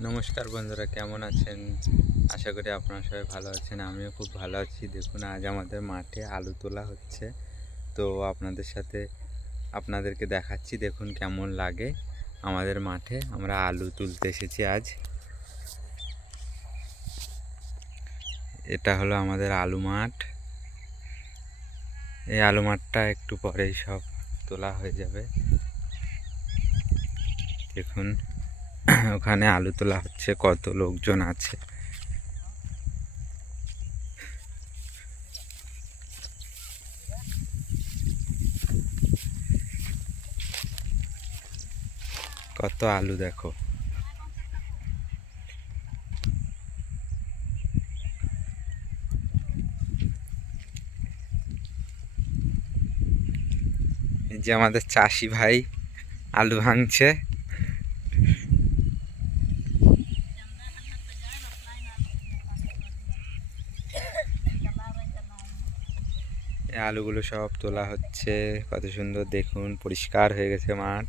নমস্কার বন্ধুরা, কেমন আছেন? আশা করি আপনারা সবাই ভালো আছেন, আমিও খুব ভালো আছি। দেখুন, আজ আমাদের মাঠে আলু তোলা হচ্ছে। তো আপনাদের সাথে আপনাদেরকে দেখাচ্ছি, দেখুন কেমন লাগে আমাদের মাঠে। আমরা আলু তুলতে এসেছি আজ। এটা হলো আমাদের আলু মাঠ। এই আলু মাঠটা একটু পরেই সব তোলা হয়ে যাবে। দেখুন। ওখানে আলু তোলা হচ্ছে, কত লোকজন আছে। কত আলু দেখো। যে আমাদের চাষি ভাই আলু ভাঙছে এই আলুগুলো সব তোলা হচ্ছে। কত সুন্দর দেখুন, পরিষ্কার হয়ে গেছে মাঠ।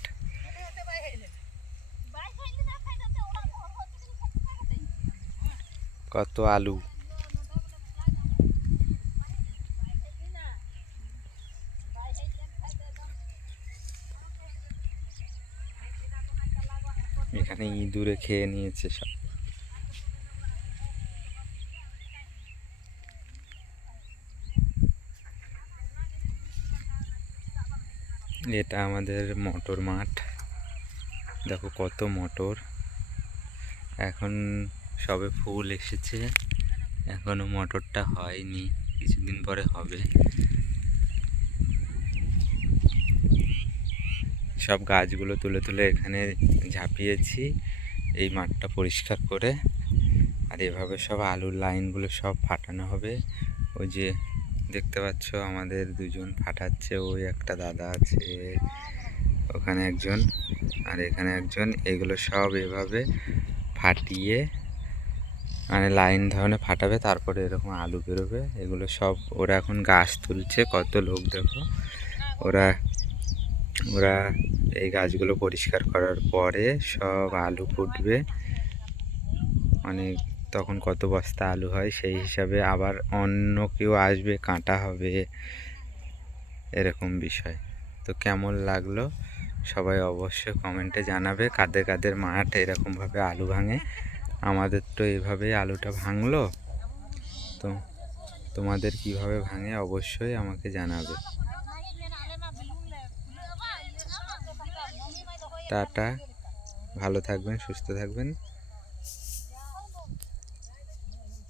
কত আলু। এখানে ইঁদুরে খেয়ে নিয়েছে সব। এটা আমাদের মটর মাঠ। দেখো কত মটর। এখন সবে ফুল এসেছে। এখনও মটরটা হয়নি। কিছুদিন পরে হবে। সব গাছগুলো তুলে তুলে এখানে ঝাঁপিয়েছি। এই মাঠটা পরিষ্কার করে। আর এভাবে সব আলুর লাইনগুলো সব ফাটানো হবে। ওই যে দেখতে পাচ্ছ, আমাদের দুজন ফাটাচ্ছে ওই একটা দাদা আছে, ওখানে একজন, আর এখানে একজন, এগুলো সব এভাবে ফাটিয়ে মানে লাইন ধরনের ফাটাবে, তারপরে এরকম আলু বেরোবে, এগুলো সব, ওরা এখন গাছ তুলছে, কত লোক দেখো, ওরা ওরা এই গাছগুলো পরিষ্কার করার পরে সব আলু ফুটবে মানে তখন কত বস্তা আলু হয় সেই হিসাবে আবার অন্য কেউ আসবে কাঁটা হবে এরকম বিষয়। তো কেমন লাগল? সবাই অবশ্যই কমেন্টে জানাবে কাদের কাদের মাঠ এরকমভাবে আলু ভাঙে। আমাদের তো এভাবেই আলুটা ভাঙলো। তো তোমাদের কীভাবে ভাঙে অবশ্যই আমাকে জানাবে। টাটা। ভালো থাকবেন সুস্থ থাকবেন।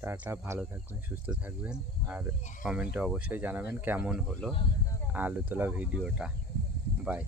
টাটা, ভালো থাকবেন, সুস্থ থাকবেন। আর কমেন্টে অবশ্যই জানাবেন কেমন হলো আলু তোলা ভিডিওটা। বাই।